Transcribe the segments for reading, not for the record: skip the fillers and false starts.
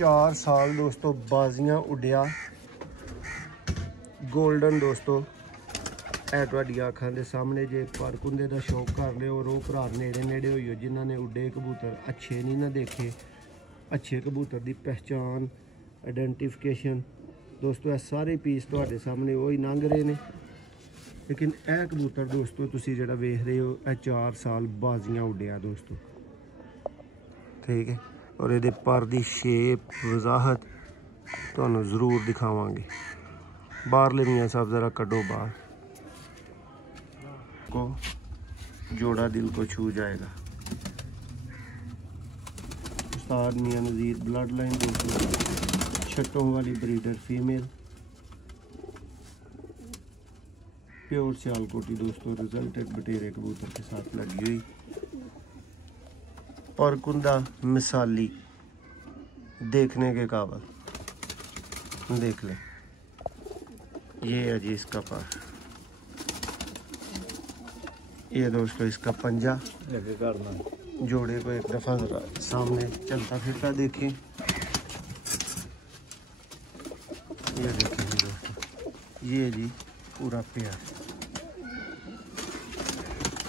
4 साल दोस्तों बाजियां उड्या गोल्डन दोस्तों है तुहाडी अखां दे सामने। जे पर कुंदे दा शौक कर लियो और वो भरा नेड़े नेड़े होइयो जिन्हां ने उड्डे कबूतर अच्छे नहीं ना देखे, अच्छे कबूतर दी पहचान आइडेंटिफिकेशन दोस्तों सारे पीस तुहाडे सामने वही लंघ रहे ने। लेकिन यह कबूतर दोस्तों तुसी जिहड़ा वेख रहे हो 4 साल बाजियां उड्डिया दोस्तों, ठीक है। और ये पर दी शेप वजाहत तुहानू जरूर दिखावांगे। बाहरले मियां साहब जरा कड्डो बाहर को, जोड़ा दिल को छू जाएगा। उस्ताद मियां नज़ीर ब्लड लाइन दोस्तों, छटों वाली ब्रीडर फीमेल, प्योर सियालकोटी दोस्तों, रिजल्टेड बटेरे कबूतर के साथ लगी हुई। और कुंदा मिसाली देखने के काबिल, देख ले ये है जी इसका पर, ये दोस्तों इसका पंजा करना। जोड़े को एक दफ़ा जरा सामने चलता फिरता देखें, ये देखें दोस्तों, ये जी पूरा pair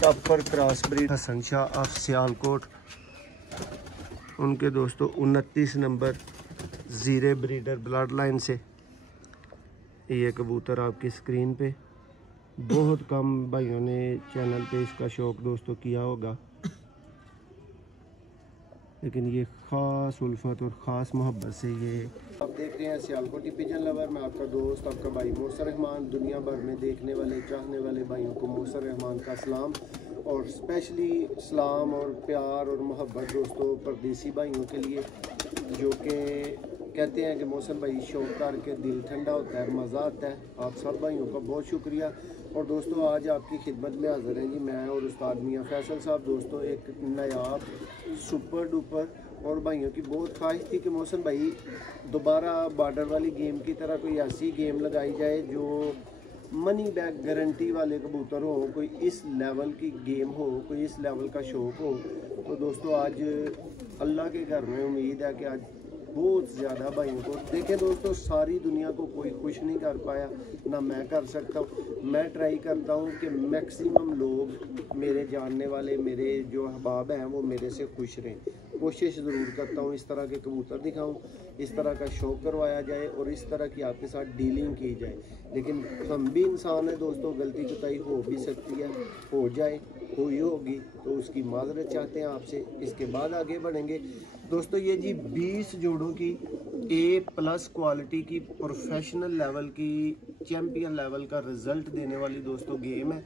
topper cross breed Hasan Shah of Sialkot. उनके दोस्तों 29 नंबर ज़ीरे ब्रीडर ब्लड लाइन से ये कबूतर आपकी स्क्रीन पे। बहुत कम भाइयों ने चैनल पे इसका शौक़ दोस्तों किया होगा, लेकिन ये ख़ास उल्फत और ख़ास मोहब्बत से ये आप देख रहे हैं सियालकोटी पिजन लवर। मैं आपका दोस्त आपका भाई मोहसिन रहमान। दुनिया भर में देखने वाले चाहने वाले भाइयों को मोहसिन रहमान का सलाम, और स्पेशली सलाम और प्यार और मोहब्बत दोस्तों परदेसी भाइयों के लिए, जो कि कहते हैं कि मोहसिन भाई शौक करके दिल ठंडा होता है, मज़ा आता है। आप सब भाइयों का बहुत शुक्रिया। और दोस्तों आज आपकी खिदमत में हाज़िर हैं जी मैं और उस्ताद मियां फैसल साहब दोस्तों। एक नायाब सुपर डुपर, और भाइयों की बहुत ख्वाहिश थी कि मोहसिन भाई दोबारा बॉर्डर वाली गेम की तरह कोई ऐसी गेम लगाई जाए जो मनी बैक गारंटी वाले कबूतर हो, कोई इस लेवल की गेम हो, कोई इस लेवल का शौक़ हो। तो दोस्तों आज अल्लाह के घर में उम्मीद है कि आज बहुत ज़्यादा भाइयों को देखें दोस्तों, सारी दुनिया को कोई खुश नहीं कर पाया, ना मैं कर सकता हूँ। मैं ट्राई करता हूँ कि मैक्सिमम लोग मेरे जानने वाले, मेरे जो अहबाब हैं वो मेरे से खुश रहें। कोशिश ज़रूर करता हूँ इस तरह के कबूतर दिखाऊँ, इस तरह का शौक़ करवाया जाए और इस तरह की आपके साथ डीलिंग की जाए। लेकिन हम भी इंसान है दोस्तों, गलती कोताही हो भी सकती है, हो जाए, हुई होगी तो उसकी माजरत चाहते हैं आपसे। इसके बाद आगे बढ़ेंगे दोस्तों। ये जी 20 जोड़ों की A+ क्वालिटी की प्रोफेशनल लेवल की चैम्पियन लेवल का रिज़ल्ट देने वाली दोस्तों गेम है।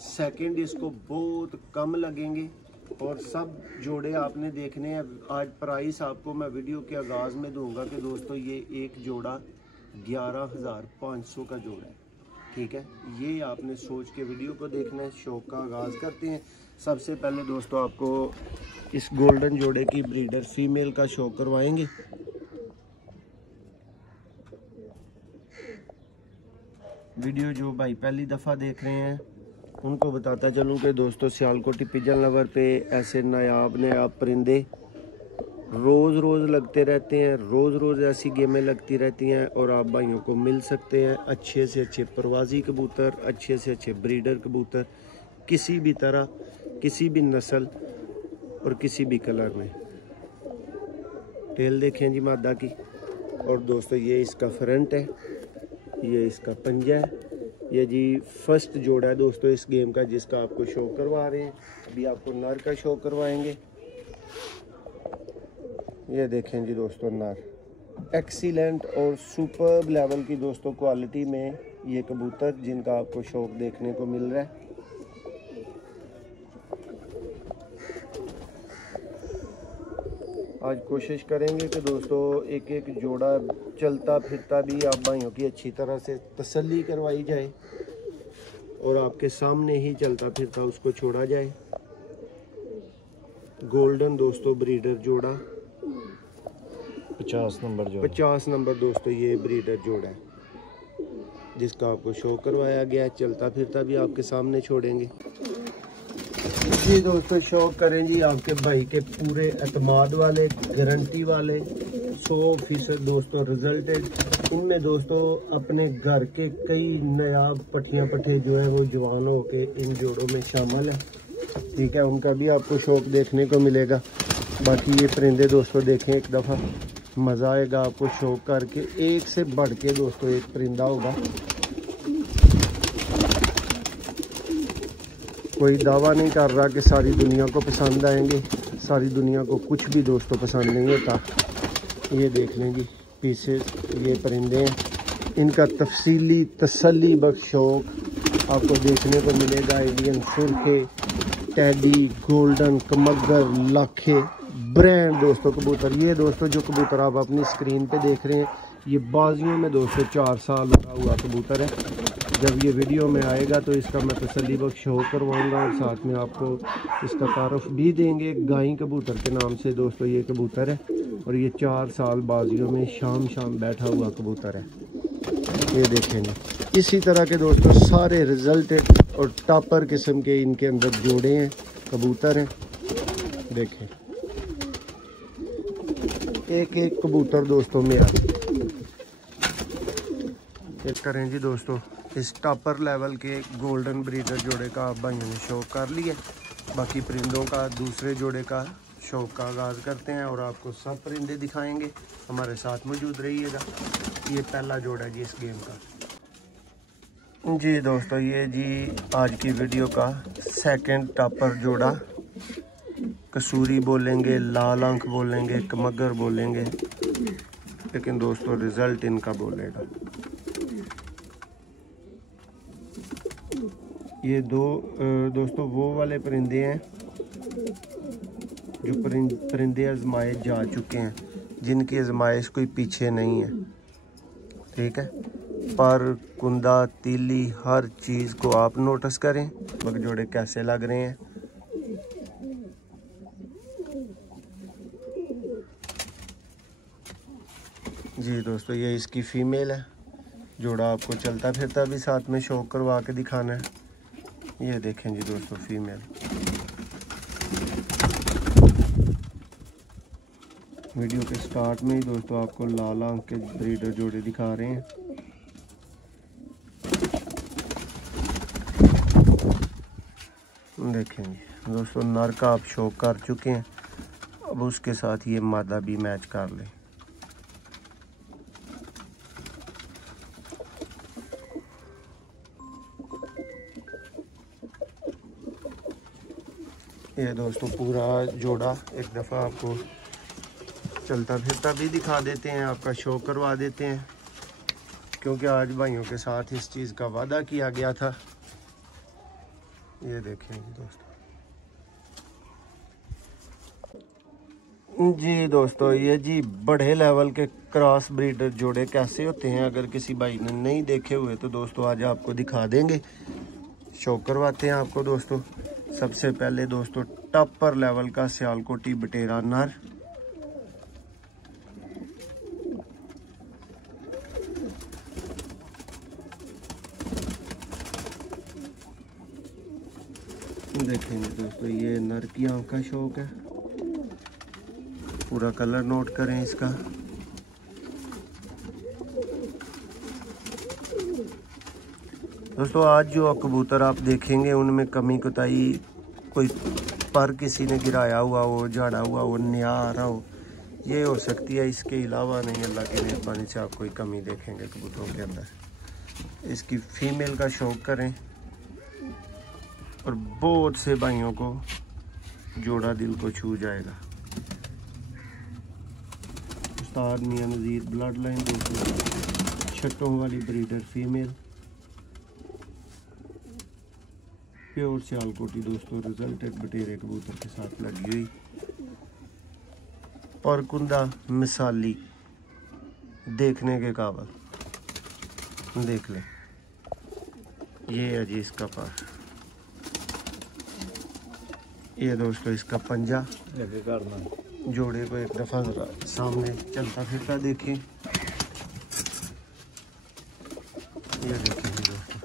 सेकंड इसको बहुत कम लगेंगे और सब जोड़े आपने देखने हैं। आज प्राइस आपको मैं वीडियो के आगाज़ में दूंगा कि दोस्तों ये एक जोड़ा 11,500 का जोड़ा है, ठीक है। ये आपने सोच के वीडियो को देखना है। शौक़ का आगाज़ करते हैं। सबसे पहले दोस्तों आपको इस गोल्डन जोड़े की ब्रीडर फीमेल का शो करवाएंगे। वीडियो जो भाई पहली दफ़ा देख रहे हैं उनको बताता चलूँ कि दोस्तों सियालकोटी पिजन लवर पे ऐसे नायाब नायाब परिंदे रोज़ रोज़ लगते रहते हैं, रोज़ रोज़ ऐसी गेमें लगती रहती हैं और आप भाइयों को मिल सकते हैं अच्छे से अच्छे परवाज़ी कबूतर, अच्छे से अच्छे ब्रीडर कबूतर, किसी भी तरह, किसी भी नस्ल और किसी भी कलर में। टेल देखें जी मादा की। और दोस्तों ये इसका फ्रंट है, ये इसका पंजा है। ये जी फर्स्ट जोड़ा है दोस्तों इस गेम का जिसका आपको शो करवा रहे हैं। अभी आपको नर का शो करवाएंगे। ये देखें जी दोस्तों नर, एक्सीलेंट और सुपर्ब लेवल की दोस्तों क्वालिटी में ये कबूतर जिनका आपको शौक देखने को मिल रहा है। आज कोशिश करेंगे कि दोस्तों एक एक जोड़ा चलता फिरता भी आप भाइयों की अच्छी तरह से तसल्ली करवाई जाए और आपके सामने ही चलता फिरता उसको छोड़ा जाए। गोल्डन दोस्तों ब्रीडर जोड़ा 50 नंबर जोड़ा, 50 नंबर दोस्तों ये ब्रीडर जोड़ा है जिसका आपको शो करवाया गया है। चलता फिरता भी आपके सामने छोड़ेंगे जी दोस्तों। शौक करें जी आपके भाई के पूरे एतमाद वाले, गारंटी वाले, 100% दोस्तों रिजल्ट है। इनमें दोस्तों अपने घर के कई नायाब पट्ठियाँ पट्ठे जो है वो जवान होके इन जोड़ों में शामिल है। ठीक है, उनका भी आपको शौक देखने को मिलेगा। बाकी ये परिंदे दोस्तों देखें एक दफ़ा, मज़ा आएगा आपको शौक करके। एक से बढ़ के दोस्तों एक परिंदा होगा। कोई दावा नहीं कर रहा कि सारी दुनिया को पसंद आएंगे, सारी दुनिया को कुछ भी दोस्तों पसंद नहीं होता। ये देख लेंगे पीछे ये परिंदे हैं, इनका तफसीली तसल्ली बख्श शौक आपको देखने को मिलेगा। एलियन, सुर्खे, टैडी, गोल्डन, कमगर, लाखे, ब्रांड दोस्तों कबूतर। ये दोस्तों जो कबूतर आप अपनी स्क्रीन पे देख रहे हैं ये बाजियों में दोस्तों 4 साल हुआ कबूतर है। जब ये वीडियो में आएगा तो इसका मैं तसल्ली बख्श शो करवाऊँगा और साथ में आपको इसका तारुफ भी देंगे। गाई कबूतर के नाम से दोस्तों ये कबूतर है और ये 4 साल बाजियों में शाम बैठा हुआ कबूतर है। ये देखेंगे इसी तरह के दोस्तों सारे रिजल्टेड और टॉपर किस्म के इनके अंदर जोड़े हैं, कबूतर हैं। देखें एक एक कबूतर दोस्तों मेरा। चेक करें जी दोस्तों, इस टॉपर लेवल के गोल्डन ब्रीडर जोड़े का आप भाइयों ने शौक कर लिया। बाकी परिंदों का दूसरे जोड़े का शौक का आगाज़ करते हैं और आपको सब परिंदे दिखाएंगे। हमारे साथ मौजूद रहिएगा। ये पहला जोड़ा है जी इस गेम का। जी दोस्तों ये जी आज की वीडियो का सेकंड टॉपर जोड़ा। कसूरी बोलेंगे, लाल आंख बोलेंगे, कमगर बोलेंगे, लेकिन दोस्तों रिज़ल्ट इनका बोलेगा। ये दो दोस्तों वो वाले परिंदे हैं जो परिंदे आजमाए जा चुके हैं, जिनकी आजमाइश कोई पीछे नहीं है। ठीक है, पर कुंदा तीली हर चीज़ को आप नोटिस करें बगजोड़े कैसे लग रहे हैं। जी दोस्तों ये इसकी फ़ीमेल है। जोड़ा आपको चलता फिरता भी साथ में शौक करवा के दिखाना है। ये देखें जी दोस्तों फीमेल। वीडियो के स्टार्ट में ही दोस्तों आपको लाल आंख के ब्रीडर जोड़े दिखा रहे हैं। देखें जी दोस्तों नर का आप शौक कर चुके हैं, अब उसके साथ ये मादा भी मैच कर ले। ये दोस्तों पूरा जोड़ा एक दफ़ा आपको चलता फिरता भी दिखा देते हैं, आपका शो करवा देते हैं, क्योंकि आज भाइयों के साथ इस चीज़ का वादा किया गया था। ये देखें जी दोस्तों ये जी बड़े लेवल के क्रॉस ब्रीडर जोड़े कैसे होते हैं, अगर किसी भाई ने नहीं देखे हुए तो दोस्तों आज आपको दिखा देंगे, शो करवाते हैं आपको दोस्तों। सबसे पहले दोस्तों टॉपर लेवल का सियालकोटी बटेरा नर। देखेंगे दोस्तों ये नर की आंख का शौक है। पूरा कलर नोट करें इसका। दोस्तों आज जो कबूतर आप देखेंगे उनमें कमी कोताही कोई पर किसी ने गिराया हुआ हो, झाड़ा हुआ हो, नया आ रहा हो, ये हो सकती है। इसके अलावा नहीं, अल्लाह की मेहरबानी से आप कोई कमी देखेंगे कबूतरों के अंदर। इसकी फीमेल का शौक करें और बहुत से भाइयों को जोड़ा दिल को छू जाएगा। उस्ताद मियां नज़ीर ब्लड लाइन दोस्तों, छट्टों वाली ब्रीडर फीमेल, प्योर सियालकोटी दोस्तों, रिजल्टेड बटेरे कबूतर के साथ लगी हुई और कुंदा मिसाली देखने के काबिल। देख लें ये है जी इसका पर। ये दोस्तों इसका पंजा। जोड़े को एक दफ़ा ज़रा सामने चलता फिरता देखें। ये देखें दोस्तों,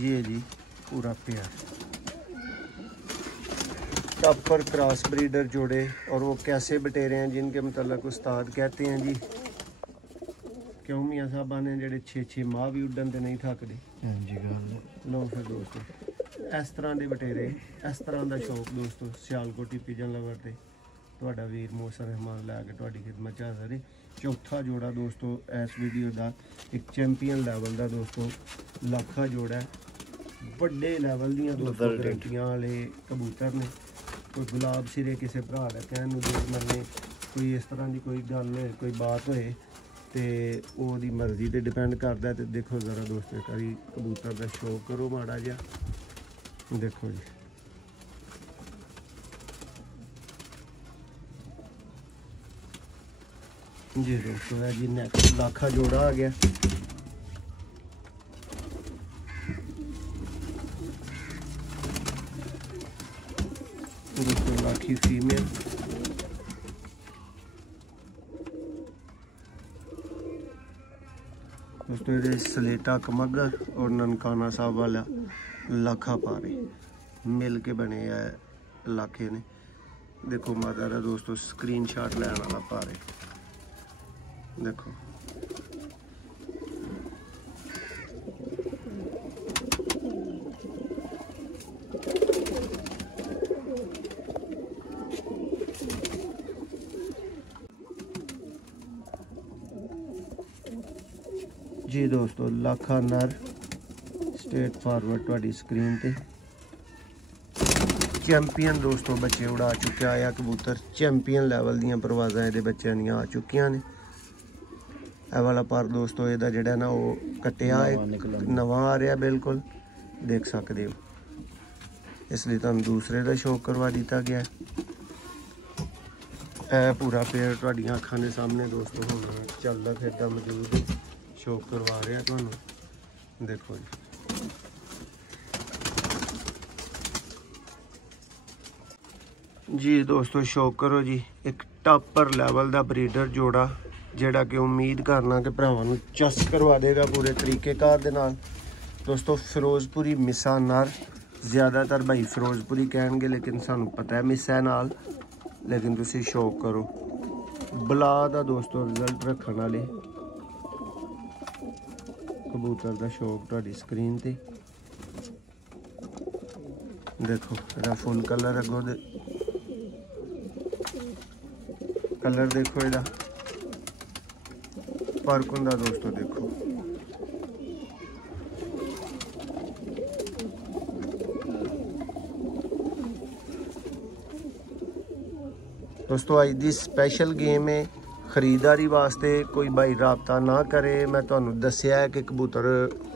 ये जी पूरा पेयर टॉपर क्रॉस ब्रीडर जोड़े, और वो कैसे बटेरे हैं जिनके मतलब उस्ताद कहते हैं जी क्यों मियाँ साहब ने जेडे 6-6 माह भी उड्डन तो नहीं थकते। हाँ जी गल लो फिर दोस्तों इस तरह के बटेरे, इस तरह का शौक दोस्तों सियालकोटी पिजन लवर से तुहाडा वीर मोहसन रहमान लैके तुहाडी खिदमत च हाज़र है। चौथा जोड़ा दोस्तों इस वीडियो का एक चैंपियन लैवल का दोस्तों लाखा जोड़ा है। बड़े लैवल दियां दोस्तों गारंटियां वाले कबूतर ने। कोई गुलाब सिरे किसी भरा का कहने देख मरने कोई इस तरह की कोई गल होए कोई बात होए तो वो मर्जी पर डिपेंड करता है। तो देखो ज़रा दोस्तों कभी कबूतर का शौक करो माड़ा जिहा, देखो जी दोस्तों है जी नेक्स्ट लाखा जोड़ा आ गया। दोस्तों लाखी फीमेल, दोस्तों ये सलेटा कमगर और ननकाना साहब वाला लाखा पारे मिल के बने है लाखे ने। देखो माता दा दोस्तों स्क्रीनशॉट लैन वाला पारे देखो। जी दोस्तों लाखा नर स्ट्रेट फॉरवर्ड तुहाडी स्क्रीन पे चैंपियन दोस्तों बच्चे उड़ा चुके आया कबूतर। चैंपियन लैवल दियां परवाज़ां इहदे बच्चों दियां आ चुकियां ने। ए वाला पर दोस्तों इहदा जिहड़ा ना वो कट्टिया नवां आ रहा बिल्कुल देख सकते हो, इसलिए तुहानूं दूसरे का शौक करवा दिता गया। ए पूरा पेड़ तुहाडियां अखां दे सामने दोस्तों हुण चलदा फिरदा मौजूद शौक करवा रहा तुहानूं देखो जी दोस्तों शौक करो जी एक टॉपर लैवल का ब्रीडर जोड़ा जेड़ा कि उम्मीद करना कि भरावां नूं चस करवा देगा पूरे तरीकेकार दे नाल। दोस्तों फिरोजपुरी मिसा नर ज़्यादातर भाई फिरोजपुरी कहेंगे लेकिन सानूं पता है मिसा नाल, लेकिन तुसीं शौक करो बला दा दोस्तों रिजल्ट रखने वाले कबूतर का शौक तुहाडी स्क्रीन ते देखो। इहदा फुल कलर अगों दे कलर देखो, इहदा फर्क हुंदा दोस्तों देखो। दोस्तों अज दी स्पैशल गेम है खरीदारी वास्ते कोई भाई राबता ना करे। मैं तुहानूं दस्सिया है कि कबूतर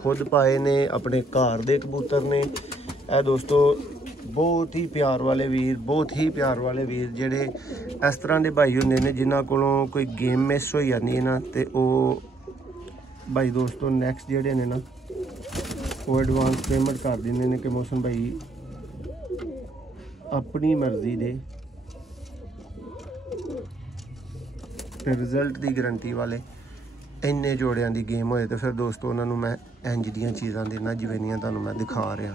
खुद पाए ने अपने घर दे कबूतर ने। ए दोस्तों बहुत ही प्यार वाले वीर, बहुत ही प्यार वाले वीर जेडे इस तरह के भाई होंदे ने जिन्हां कोलों कोई गेम मिस हो जाती है ना तो वो भाई दोस्तों नैक्सट जेडे ने ना वो एडवांस पेमेंट कर देंगे ने कि मोहसन भाई अपनी मर्जी दे ते रिजल्ट की गारंटी वाले इन्ने जोड़ियां दी गेम होए तो फिर दोस्तों उन्होंने मैं इंज दियां चीज़ां देना जिवें तुहानूं मैं दिखा रहा।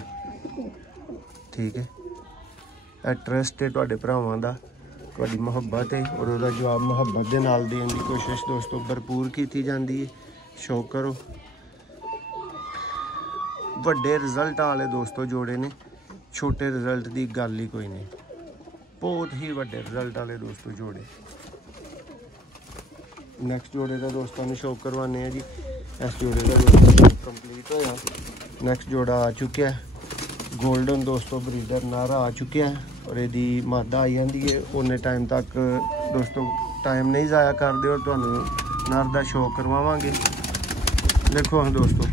ठीक है ट्रस्ट है तुहाडे भरावां दा, तुहाडी मुहब्बत है और उसका जवाब मुहब्बत दे नाल देने की कोशिश दोस्तों भरपूर की जाती है। शौक करो बड़े रिजल्ट वाले दोस्तों जोड़े ने, छोटे रिजल्ट की गल ही कोई नहीं, बहुत ही बड़े रिजल्ट वाले दोस्तों जोड़े। नैक्सट जोड़े का दोस्तों ने शौक करवाने हैं जी। इस जोड़े का दोस्तों कंप्लीट होया। नैक्सट जोड़ा आ चुका है गोल्डन दोस्तों ब्रीडर नर आ चुके हैं और यदि मादा आई जाती है उन्ने टाइम तक दोस्तों टाइम नहीं ज़ाया कर दे और तुहानूं नर का शौक करवावांगे। देखो हाँ दोस्तों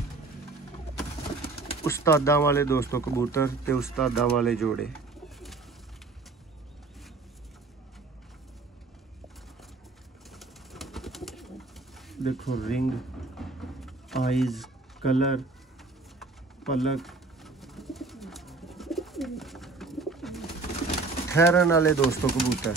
उस्तादा वाले दोस्तों कबूतर ते उस्तादा वाले जोड़े। देखो रिंग आइज कलर पलक ठहरन वाले दोस्तों कबूतर।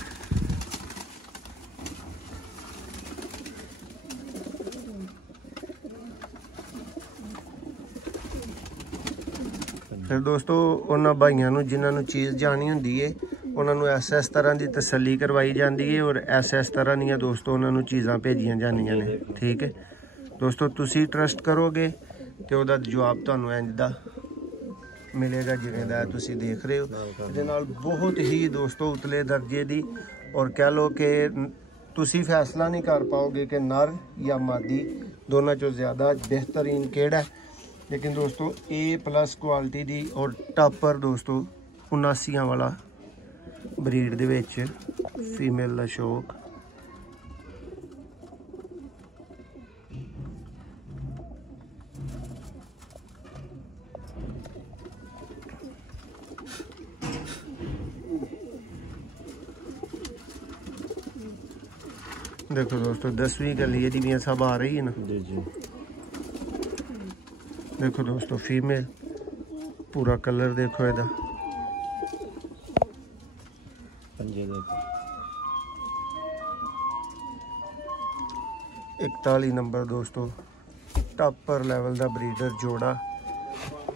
फिर दोस्तों उन्होंने भाइयों जिन्होंने चीज़ जानी होंगी है उन्होंने इस तरह की तसल्ली करवाई जाती है और इस तरह दी दोस्तों उन्होंने चीज़ां भेजियां जांदियां ने। ठीक है दोस्तों, तुसी ट्रस्ट करोगे तो वह जवाब तुहानू इंज दा मिलेगा जिवें दा तुसी देख रहे हो। इहदे नाल बहुत ही दोस्तों उतले दर्जे दी और कह लो कि तुसी फैसला नहीं कर पाओगे कि नर या मादी दोनों चो ज़्यादा बेहतरीन केड़ा है। लेकिन दोस्तों A+ क्वालिटी दी और टॉपर दोस्तों 79 वाला ब्रीड दे विच फीमेल दा शौक। देखो दोस्तों 10वीं गली ये भी सब आ रही है ना जी जी। देखो दोस्तों फीमेल पूरा कलर देखो इहदा, पंजे देखो 41 नंबर दोस्तों टॉपर लेवल दा ब्रीडर जोड़ा।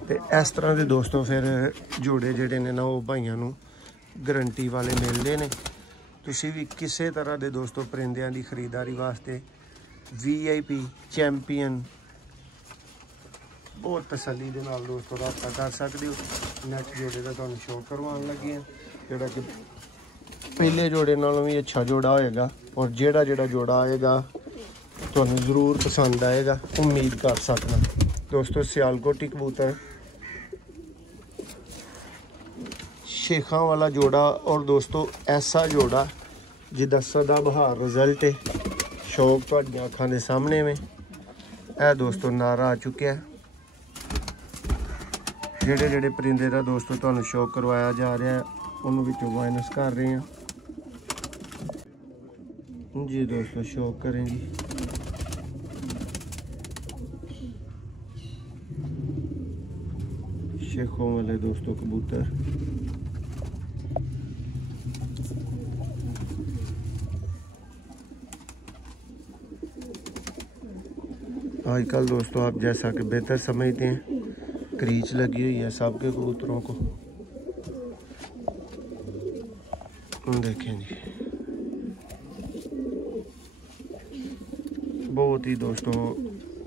ते इस तरह के दोस्तों फिर जोड़े जिहड़े ने ना वो भाइयों नूं गारंटी वाले मिलते हैं। तुसी भी किसी तरह के दोस्तों परिंदियां की खरीदारी वास्ते VIP चैंपियन बहुत तसल्ली दे नाल दोस्तों रब्ता कर सकते हो। नैक्सट जोड़े का तुहानूं शो करवाउण लगे हैं जिहड़ा कि पहले जोड़े नालों भी अच्छा जोड़ा होएगा और जिहड़ा जिहड़ा जोड़ा आएगा तुहानूं जरूर पसंद आएगा, उम्मीद कर सकना। दोस्तों सियालकोटी कबूतर शेखा वाला जोड़ा और दोस्तों ऐसा जोड़ा जिदा सदाबहार रिजल्ट है। शौक तुहाडी अखां दे सामने में है दोस्तों नारा आ चुका है। जेड़े जेड़े परिंदे का दोस्तों तुहानूं शौक करवाया जा रहा है उन्होंने विचों माइनस कर रहे हैं जी दोस्तों। शौक करें जी शेखों वाले दोस्तों कबूतर। आजकल दोस्तों आप जैसा कि बेहतर समझते हैं क्रीच लगी हुई है सबके कबूतरों को। देखें जी बहुत ही दोस्तों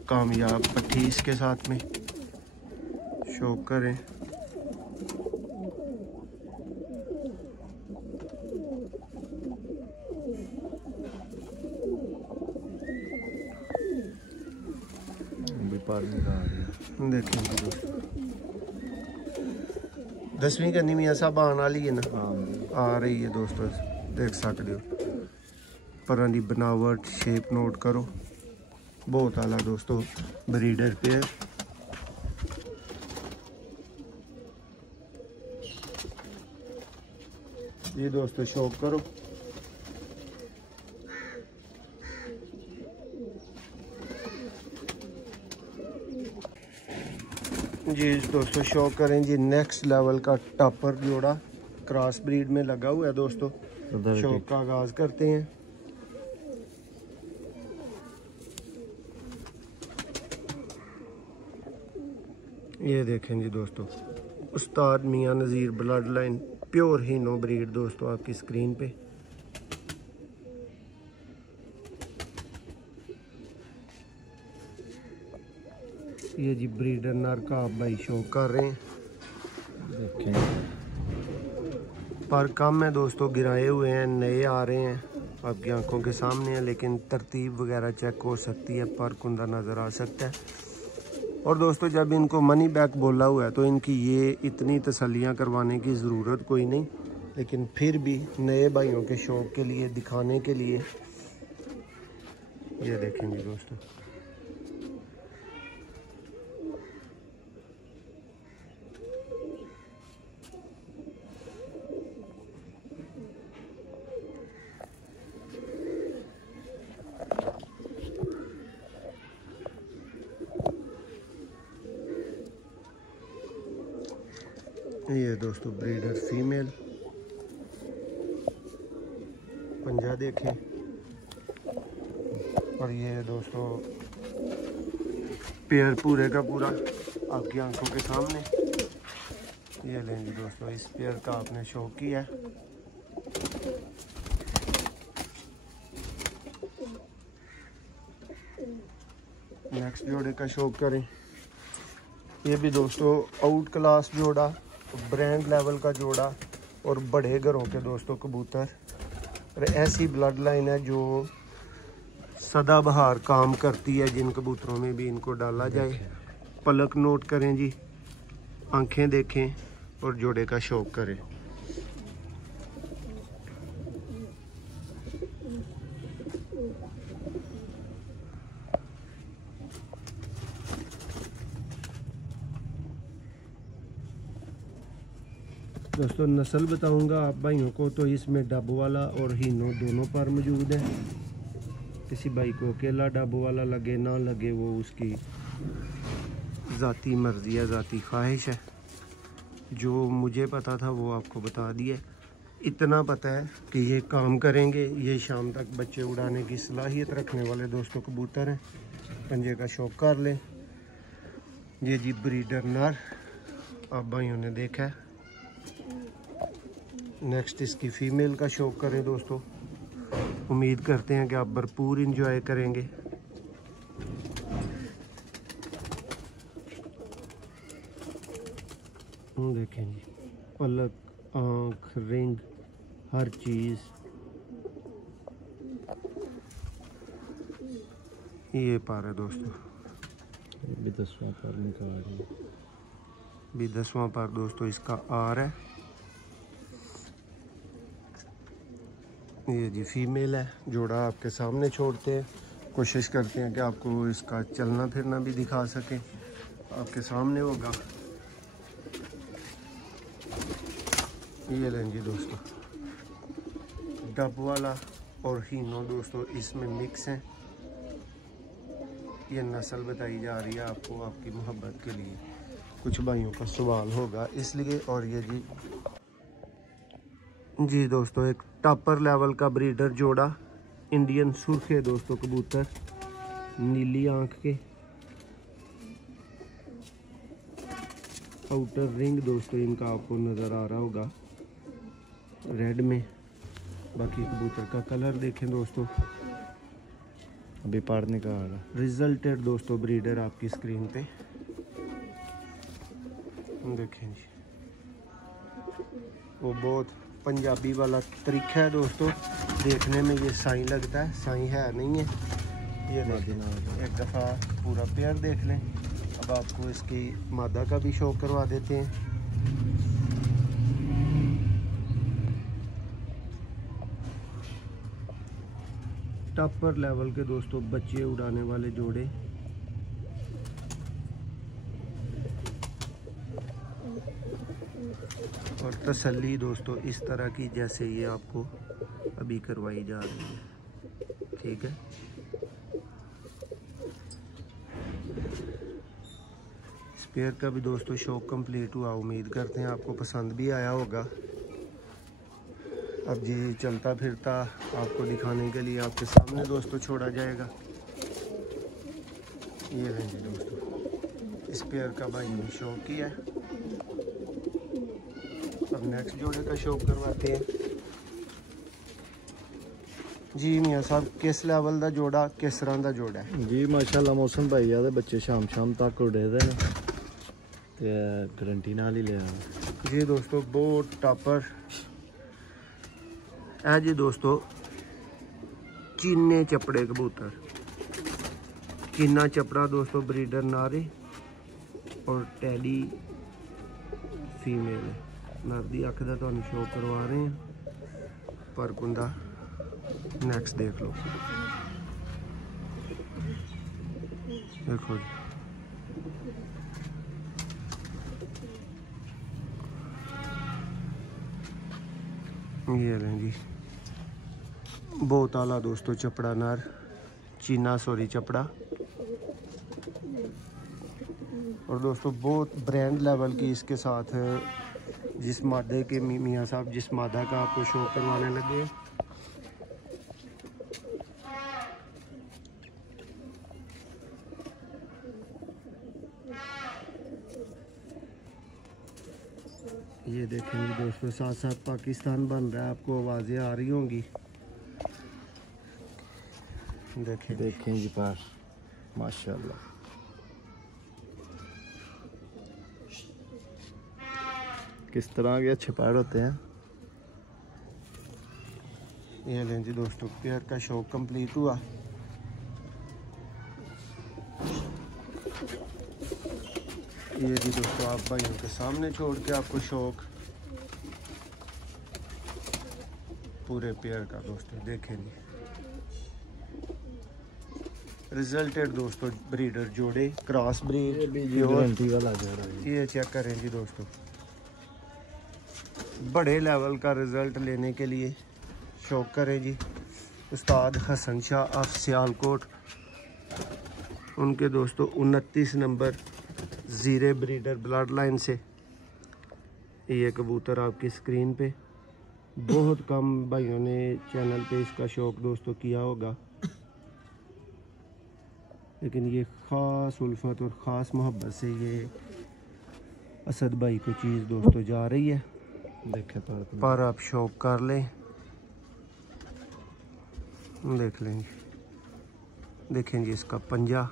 कामयाब पट्टी इसके साथ में। शौक करें देखें दोस्तों 10वीं करनी मियाँ साहब आने वाली है ना, आ रही है दोस्तों देख सकते हो। पर की बनावट शेप नोट करो, बहुत आला दोस्तों ब्रीडर पेयर। ये दोस्तों शौक करो जी दोस्तों। शौक करें जी नेक्स्ट लेवल का टॉपर जोड़ा क्रॉस ब्रीड में लगा हुआ है दोस्तों। शौक का आगाज करते हैं। ये देखें जी दोस्तों उस्ताद मियां नज़ीर ब्लड लाइन प्योर हीनो ब्रीड दोस्तों आपकी स्क्रीन पे। ये जी ब्रीडर नर का आप भाई शौक कर रहे हैं देखें। पर कम है दोस्तों, गिराए हुए हैं, नए आ रहे हैं आपकी आंखों के सामने है, लेकिन तरतीब वगैरह चेक हो सकती है, पर कुंदा नज़र आ सकता है। और दोस्तों जब इनको मनी बैक बोला हुआ है तो इनकी ये इतनी तसल्लियाँ करवाने की ज़रूरत कोई नहीं, लेकिन फिर भी नए भाइयों के शौक के लिए दिखाने के लिए ये देखेंगे दोस्तों। ये दोस्तों ब्रीडर फीमेल पंजा देखें। और ये दोस्तों पेयर पूरे का पूरा आपकी आंखों के सामने। ये लेंगे दोस्तों, इस पेयर का आपने शौक किया है नेक्स्ट जोड़े का शौक करें। ये भी दोस्तों आउट क्लास जोड़ा, ब्रांड लेवल का जोड़ा और बड़े घरों के दोस्तों कबूतर। और ऐसी ब्लड लाइन है जो सदाबहार काम करती है, जिन कबूतरों में भी इनको डाला जाए। पलक नोट करें जी, आंखें देखें और जोड़े का शौक करें। दोस्तों नस्ल बताऊंगा आप भाइयों को, तो इसमें डब वाला और हीनो दोनों पर मौजूद है। किसी भाई को अकेला डब वाला लगे ना लगे, वो उसकी ज़ाती मर्ज़ी है, ज़ाती ख्वाहिश है। जो मुझे पता था वो आपको बता दिया। इतना पता है कि ये काम करेंगे, ये शाम तक बच्चे उड़ाने की सलाहियत रखने वाले दोस्तों कबूतर हैं। पंजे का शौक कर लें। ये जी ब्रीडर नर आप भाइयों ने देखा है। नेक्स्ट इसकी फ़ीमेल का शौक करें दोस्तों। उम्मीद करते हैं कि आप भरपूर इंजॉय करेंगे। देखें जी, पलक, आँख, रिंग, हर चीज़। ये पार है दोस्तों, भी 10वां पार निकाल रही, भी 10वां पार दोस्तों इसका आर है। ये जी फीमेल है। जोड़ा आपके सामने छोड़ते हैं, कोशिश करते हैं कि आपको इसका चलना फिरना भी दिखा सकें। आपके सामने होगा। ये लें जी दोस्तों, डब वाला और हीनो दोस्तों इसमें मिक्स हैं। ये नस्ल बताई जा रही है आपको आपकी मोहब्बत के लिए। कुछ भाइयों का सवाल होगा इसलिए। और ये जी दोस्तों एक टॉपर लेवल का ब्रीडर जोड़ा, इंडियन सुर्खे दोस्तों कबूतर, नीली आंख के, आउटर रिंग दोस्तों इनका आपको नज़र आ रहा होगा रेड में। बाकी कबूतर का कलर देखें दोस्तों, अभी पार निकाल रहा। रिजल्टेड दोस्तों ब्रीडर आपकी स्क्रीन पे देखें जी। वो बहुत पंजाबी वाला तरीका है दोस्तों, देखने में ये साई लगता है, साई है नहीं है। ये देखें, एक दफ़ा पूरा पेयर देख लें। अब आपको इसकी मादा का भी शो करवा देते हैं। टॉपर लेवल के दोस्तों बच्चे उड़ाने वाले जोड़े। और तसल्ली दोस्तों इस तरह की जैसे ये आपको अभी करवाई जा रही है, ठीक है। स्पेयर का भी दोस्तों शौक कंप्लीट हुआ। उम्मीद करते हैं आपको पसंद भी आया होगा। अब ये चलता फिरता आपको दिखाने के लिए आपके सामने दोस्तों छोड़ा जाएगा। ये है जी दोस्तों, स्पेयर का भाई ने शौक किया। अब नेक्स्ट जोड़े का शौक करवाते हैं जी। मियाँ साहब किस लेवल का जोड़ा, किस तरह का जोड़ा है जी? माशाल्लाह मौसम भाई आदे बच्चे शाम तक उड़े दे ने ते गारंटी नाल ही ले आ जी दोस्तों। बहुत टॉपर है जी दोस्तों, चीने चपड़े कबूतर। चीना चपड़ा दोस्तों ब्रीडर नारे और टैडी फीमेल है। नर दी अख दा तुहानू शो करवा रहे हैं। पर कुंदा नेक्स्ट देख लो, देखो ये लें जी। बहुत आला दोस्तों चपड़ा नर, चीना सॉरी चपड़ा। और दोस्तों बहुत ब्रांड लेवल की इसके साथ जिस मादे के मियाँ साहब जिस मादा का आपको शो करवाने लगे, ये देखेंगे दोस्तों। साथ साथ पाकिस्तान बन रहा है, आपको आवाज़ें आ रही होंगी। देखें जी पार माशाल्लाह। किस तरह के अच्छे पैर होते हैं। ये लें जी दोस्तों, पेयर का शौक कंप्लीट हुआ। ये जी दोस्तों आप भाइयों के सामने छोड़ के आपको शौक पूरे पेयर का दोस्तों देखें जी। रिजल्टेड दोस्तों ब्रीडर जोड़े, क्रॉस ब्रीड गारंटी वाला जोड़ा है। ये चेक करें जी दोस्तों। बड़े लेवल का रिज़ल्ट लेने के लिए शौक करें जी उस्ताद हसन शाह ऑफ सियालकोट। उनके दोस्तों 29 नंबर ज़ीरे ब्रीडर ब्लड लाइन से ये कबूतर आपकी स्क्रीन पे। बहुत कम भाइयों ने चैनल पे इसका शौक दोस्तों किया होगा, लेकिन ये ख़ास उल्फत और ख़ास मोहब्बत से ये असद भाई को चीज़ दोस्तों जा रही है। देखे पर आप शौक कर लें, देख लेंगे। देखें जी इसका पंजा।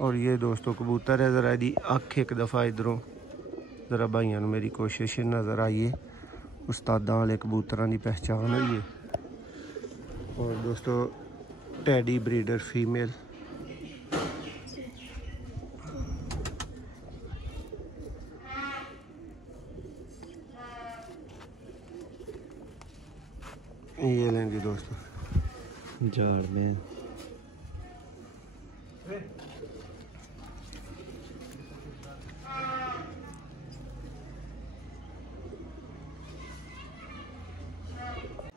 और ये दोस्तों कबूतर है। ज़रा दी अख एक दफ़ा इधरों ज़रा भाइयों मेरी कोशिश नज़र आई है। उस्तादा वाले कबूतरां की पहचान हुई है। और दोस्तों टैडी ब्रीडर फीमेल। ये लेंगे दोस्तों झाड़ में।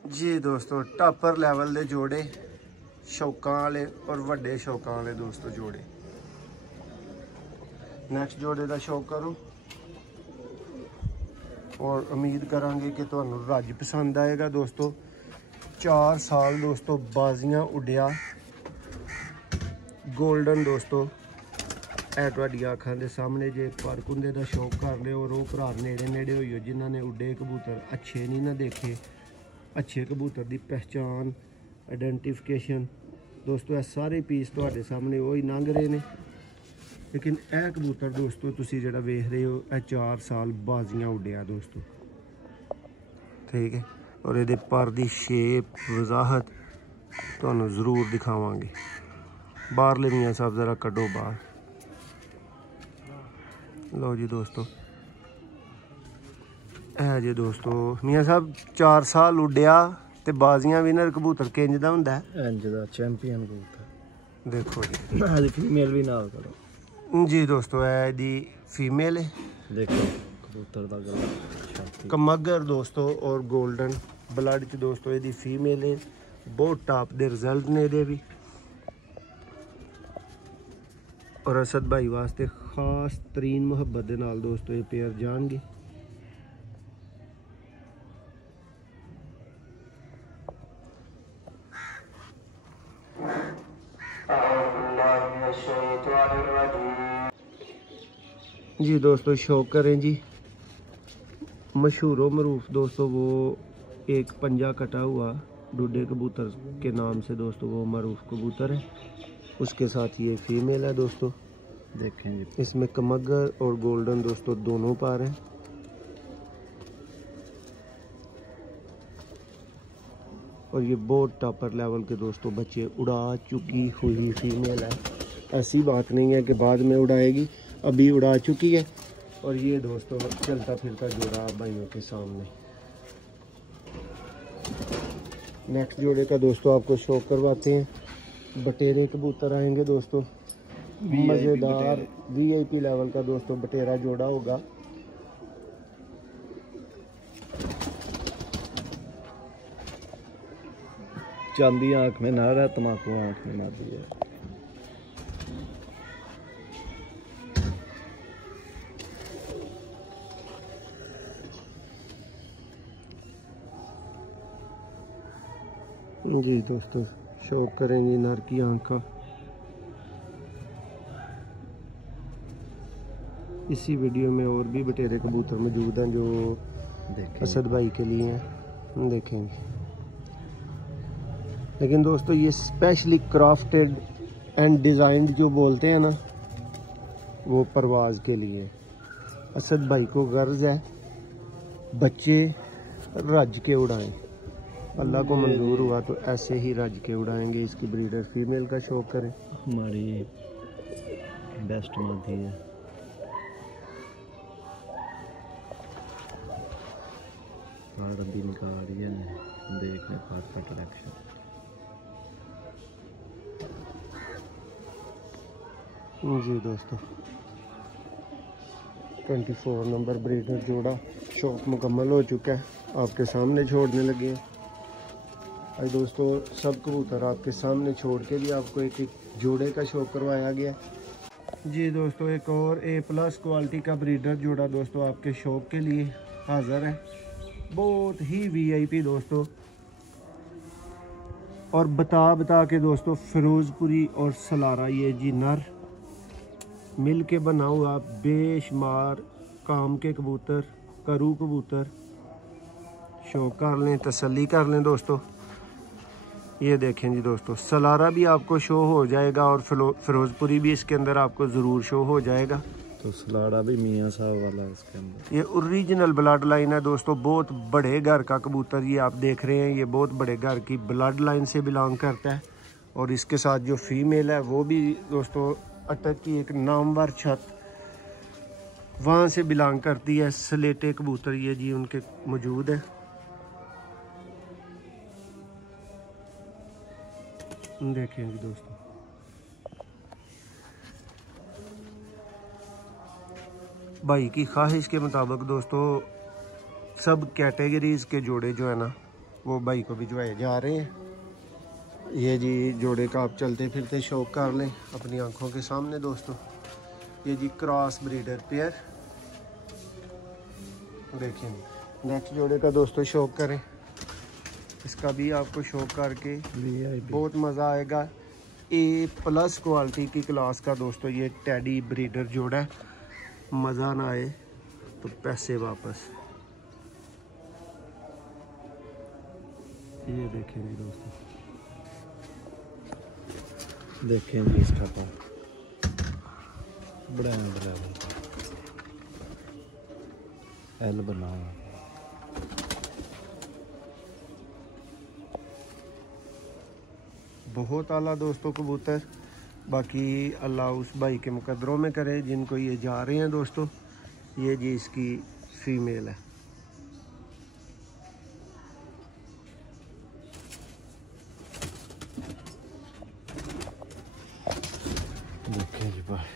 जी दोस्तों टॉपर लेवल दे जोड़े, शौकां वाले और वड्डे शौकां वाले दोस्तों जोड़े। नेक्स्ट जोड़े का शौक करो और उम्मीद करांगे कि तुहानू रज पसंद आएगा दोस्तों। 4 साल दोस्तों बाजियां उड्या गोल्डन दोस्तों है तुहाडी अखां दे सामने। जे पर कुंदे दा शौक कर लियो और वो भरा नेड़े नेड़े होइयो जिन्हां ने उड्डे कबूतर अच्छे नहीं ना देखे, अच्छे कबूतर दी पहचान आइडेंटिफिकेशन दोस्तों सारे पीस तुहाडे सामने वही लंघ रहे ने। लेकिन यह कबूतर दोस्तों तुसी जिहड़ा वेख रहे हो यह 4 साल बाजियां उड्डिया दोस्तों, ठीक है। और ये पर दी शेप वजाहत तुहानू जरूर दिखावांगे। बाहरले मियाँ साहब ज़रा कड्डो बाहर। लो जी दोस्तों है जी दोस्तों मियाँ साहब 4 साल उड्डिया ते बाजियां विनर कबूतर किंज दा हुंदा है? इंज दा चैंपियन कबूतर। देखो जी आज फीमेल भी नाल करो जी दोस्तों है दी फीमेल है। देखो कबूतर दा गला कमगर दोस्तों और गोल्डन ब्लड च दोस्तों ये फीमेल है। बहुत टॉप दे रिजल्ट ने दे भी। और असद भाई वास्ते खास तरीन मुहब्बत दे नाल दोस्तों ये पेयर जाएंगे। जी दोस्तों शौक करें जी मशहूर मरूफ दोस्तों वो एक पंजा कटा हुआ डुडे कबूतर के नाम से दोस्तों वो मरूफ कबूतर है। उसके साथ ये फीमेल है दोस्तों। देखें जी इसमें कमगर और गोल्डन दोस्तों दोनों पार हैं। और ये बहुत टॉपर लेवल के दोस्तों बच्चे उड़ा चुकी हुई फीमेल है। ऐसी बात नहीं है कि बाद में उड़ाएगी, अभी उड़ा चुकी है। और ये दोस्तों चलता फिरता जोड़ा आप भाइयों के सामने। नेक्स्ट जोड़े का दोस्तों आपको शौक करवाते हैं। बटेरे कबूतर आएंगे दोस्तों, मज़ेदार VIP लेवल का दोस्तों बटेरा जोड़ा होगा। चांदी आँख में ना रहा, तम्बाकू आँख में ना दिया। जी दोस्तों शौक करेंगे नर की आँख का। इसी वीडियो में और भी बटेरे कबूतर मौजूद हैं जो असद भाई के लिए हैं, देखेंगे। लेकिन दोस्तों ये स्पेशली क्राफ्टेड एंड डिज़ाइंड जो बोलते हैं ना, वो परवाज़ के लिए। असद भाई को गर्ज है बच्चे रज के उड़ाएं, अल्लाह को मंजूर हुआ तो ऐसे ही रज के उड़ाएंगे। इसकी ब्रीडर फीमेल का शौक करें, हमारी बेस्ट मादी है। अभी निकाल रही है, देख ले परफेक्ट कलेक्शन। जी दोस्तों 24 नंबर ब्रीडर जोड़ा शौक मुकम्मल हो चुका है, आपके सामने छोड़ने लगे हैं। आज दोस्तों सब कबूतर आपके सामने छोड़ के भी आपको एक एक जोड़े का शौक करवाया गया। जी दोस्तों एक और A+ क्वालिटी का ब्रीडर जोड़ा दोस्तों आपके शौक के लिए हाज़िर है। बहुत ही VIP दोस्तों, और बता के दोस्तों फिरोजपुरी और सलारा ये जी नर मिल के बना हुआ बेशुमार काम के कबूतर, करू कबूतर। शौक कर लें, तसल्ली कर लें दोस्तों। ये देखें जी दोस्तों, सलारा भी आपको शो हो जाएगा और फिरोजपुरी भी इसके अंदर आपको ज़रूर शो हो जाएगा। तो सलारा भी मियाँ साहब वाला है इसके अंदर। ये ओरिजिनल ब्लड लाइन है दोस्तों, बहुत बड़े घर का कबूतर ये आप देख रहे हैं। ये बहुत बड़े घर की ब्लड लाइन से बिलोंग करता है। और इसके साथ जो फीमेल है वो भी दोस्तों अटक की एक नामवर छत वहाँ से बिलोंग करती है। स्लेटे कबूतर ये जी उनके मौजूद है। देखें जी दोस्तों, भाई की ख्वाहिश के मुताबिक दोस्तों सब कैटेगरीज के जोड़े जो है ना वो भाई को भिजवाए जा रहे हैं। ये जी जोड़े का आप चलते फिरते शौक कर लें अपनी आंखों के सामने दोस्तों। ये जी क्रॉस ब्रीडर पेयर देखिए। नेक्स्ट जोड़े का दोस्तों शौक करें, इसका भी आपको शौक करके बहुत मज़ा आएगा। A+ क्वालिटी की क्लास का दोस्तों ये टेडी ब्रीडर जोड़ा है। मज़ा ना आए तो पैसे वापस। ये देखें जी दोस्तों, देखें जी इसका तो बड़ा एल बना हुआ। बहुत आला दोस्तों कबूतर। बाकी अल्लाह उस भाई के मुकद्दरों में करे जिनको ये जा रहे हैं दोस्तों। ये जी इसकी फीमेल है। देखें जी भाई,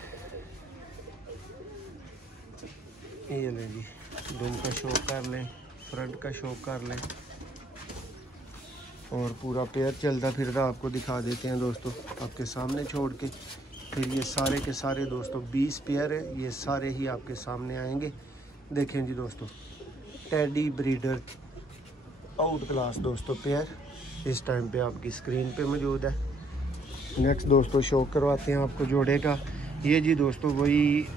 ये लें जी, दुम का शौक कर लें, फ्रंट का शौक कर लें, और पूरा पेयर चलता फिरता आपको दिखा देते हैं दोस्तों आपके सामने छोड़ के। फिर ये सारे के सारे दोस्तों 20 पेयर है, ये सारे ही आपके सामने आएंगे। देखें जी दोस्तों, टेडी ब्रीडर आउट क्लास दोस्तों पेयर इस टाइम पे आपकी स्क्रीन पे मौजूद है। नेक्स्ट दोस्तों शौक करवाते हैं आपको जोड़े का। ये जी दोस्तों वही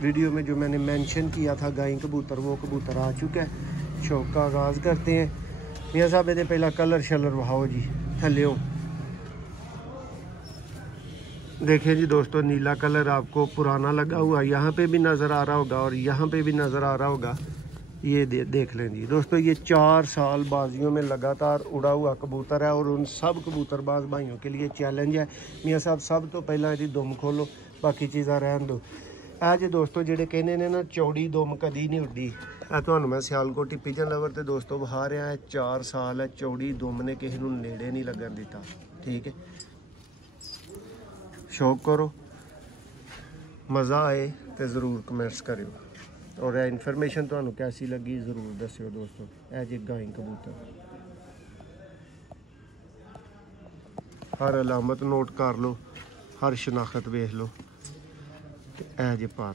वीडियो में जो मैंने मेंशन किया था गाय कबूतर, वो कबूतर आ चुका है। शौक का आगाज़ करते हैं। मियाँ साहब ये पहला कलर शलर वहाओ जी थल्ले। देखिए जी दोस्तों, नीला कलर आपको पुराना लगा हुआ यहाँ पे भी नज़र आ रहा होगा और यहाँ पे भी नज़र आ रहा होगा। ये देख लें जी दोस्तों, ये 4 साल बाजियों में लगातार उड़ा हुआ कबूतर है और उन सब कबूतरबाज भाइयों के लिए चैलेंज है। मियाँ साहब सब तो पहला जी दुम खोलो, बाकी चीज़ा रहन दो। ਇਹ जे दोस्तों ਜਿਹੜੇ कहने ने ना चौड़ी दुम कदी नहीं उड्डी। ਤੁਹਾਨੂੰ मैं सियालकोटी पिजन लवर ਤੇ दोस्तों ਵਿਖਾ ਰਿਹਾ है। 4 साल है चौड़ी दुम ने किसी ਨੂੰ नेड़े नहीं लगन दिता। ठीक है, शौक करो, मज़ा आए तो ज़रूर कमेंट्स करो। और यह इन्फॉर्मेशन ਤੁਹਾਨੂੰ कैसी लगी ज़रूर दस्यो दोस्तों। ਇਹ जे गाय कबूतर हर अलामत नोट कर लो, हर शनाख्त वेख लो। ए जे पर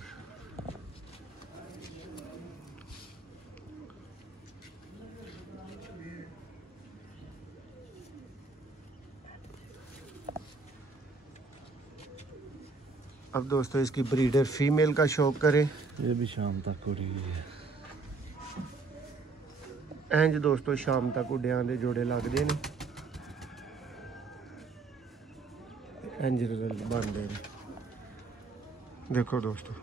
अब दोस्तों इसकी ब्रीडर फीमेल का शौक करें। ये भी शाम तक उड़ी हुई है। इंज दोस्तों शाम तक उड्यां दे जोड़े लगते हैं। इंज रिजल्ट बन रहे हैं। देखो दोस्तों,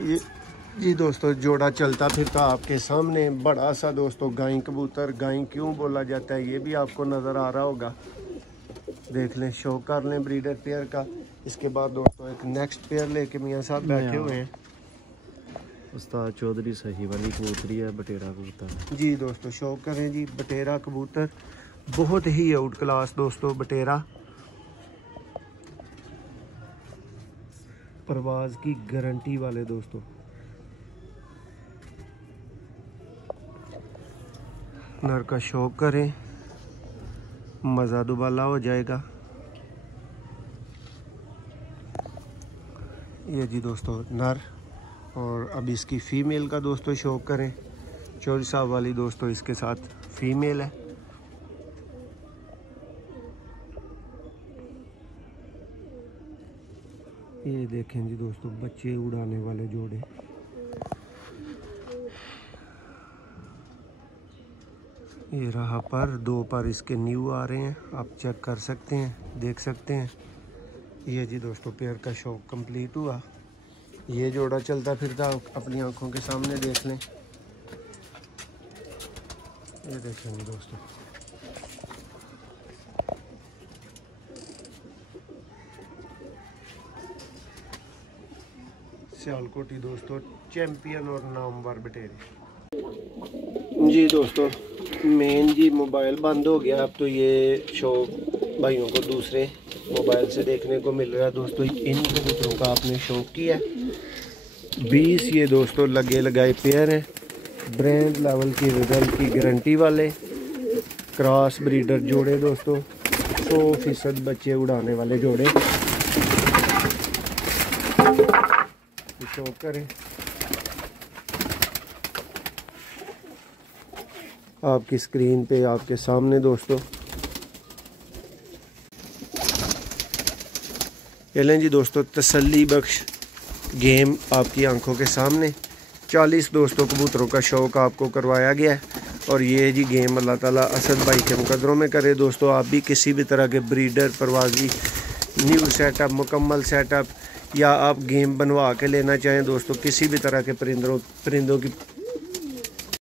ये जी दोस्तों जोड़ा चलता फिरता आपके सामने, बड़ा सा दोस्तों गाय कबूतर। गाय क्यों बोला जाता है ये भी आपको नज़र आ रहा होगा। देख लें, शो कर लें ब्रीडर पेयर का। इसके बाद दोस्तों एक नेक्स्ट पेयर लेके मियाँ साहब बैठे हुए हैं। उस्ताद चौधरी सही वाली कबूतरी है, बटेरा कबूतर। जी दोस्तों शो करें जी, बटेरा कबूतर बहुत ही आउट क्लास दोस्तों। बटेरा परवाज की गारंटी वाले दोस्तों। नर का शौक करें, मज़ा दुबाला हो जाएगा। ये जी दोस्तों नर, और अब इसकी फ़ीमेल का दोस्तों शौक करें। चौधरी साहब वाली दोस्तों इसके साथ फीमेल है। ये देखें जी दोस्तों बच्चे उड़ाने वाले जोड़े। ये रहा पर, 2 पर इसके न्यू आ रहे हैं, आप चेक कर सकते हैं, देख सकते हैं। ये जी दोस्तों पेयर का शौक कंप्लीट हुआ। ये जोड़ा चलता फिरता अपनी आंखों के सामने देख लें। ये देखें जी दोस्तों, सियालकोटी दोस्तों चैंपियन और नामवर बटेरे। जी दोस्तों मेन जी मोबाइल बंद हो गया, अब तो ये शो भाइयों को दूसरे मोबाइल से देखने को मिल रहा है दोस्तों। इन कबूतरों का आपने शौक किया। 20 ये दोस्तों लगे लगाए पेयर हैं, ब्रांड लेवल की रिजल्ट की गारंटी वाले क्रॉस ब्रीडर जोड़े दोस्तों। 100% बच्चे उड़ाने वाले जोड़े। शौक करें, आपकी स्क्रीन पे आपके सामने दोस्तों। ये लें जी दोस्तों तसल्ली बख्श गेम आपकी आंखों के सामने। 40 दोस्तों कबूतरों का शौक आपको करवाया गया है, और ये जी गेम अल्लाह ताला असद भाई के मुकद्दरों में करे दोस्तों। आप भी किसी भी तरह के ब्रीडर परवाजी न्यू सेटअप, मुकम्मल सेटअप, या आप गेम बनवा के लेना चाहें दोस्तों, किसी भी तरह के परिंदों की